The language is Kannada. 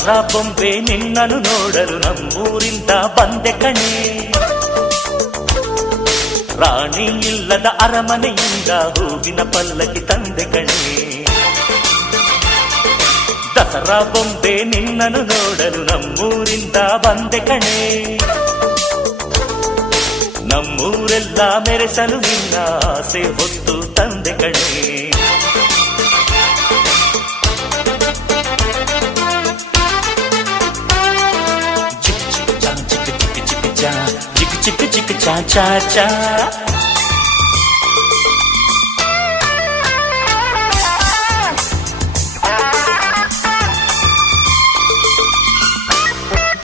ದಸರಾ ಬೊಂಬೆ ನಿನ್ನನ್ನು ನೋಡಲು ನಮ್ಮೂರಿಂದ ಬಂದೆ ಕಣೆ. ರಾಣಿ ಇಲ್ಲದ ಅರಮನೆಯಿಂದ ಹೂವಿನ ಪಲ್ಲಕ್ಕಿ ತಂದೆ ಕಣೆ. ದಸರಾ ಬೊಂಬೆ ನಿನ್ನನ್ನು ನೋಡಲು ನಮ್ಮೂರಿಂದ ಬಂದೆ ಕಣೆ. ನಮ್ಮೂರೆಲ್ಲ ಮೆರೆಸಲು ನಿನ್ನ ಆಸೆ ಹೊತ್ತು ತಂದೆ ಕಣೆ. ಚಿಕ್ ಚಿಕ್ ಚಾ ಚಿಕ್ ಚಿಕ್ ಚಿಕ್ ಚಾ ಚಿಕ್ ಚಿಕ್ ಚಿಕ್ ಚಾ ಚಾ ಚಾ.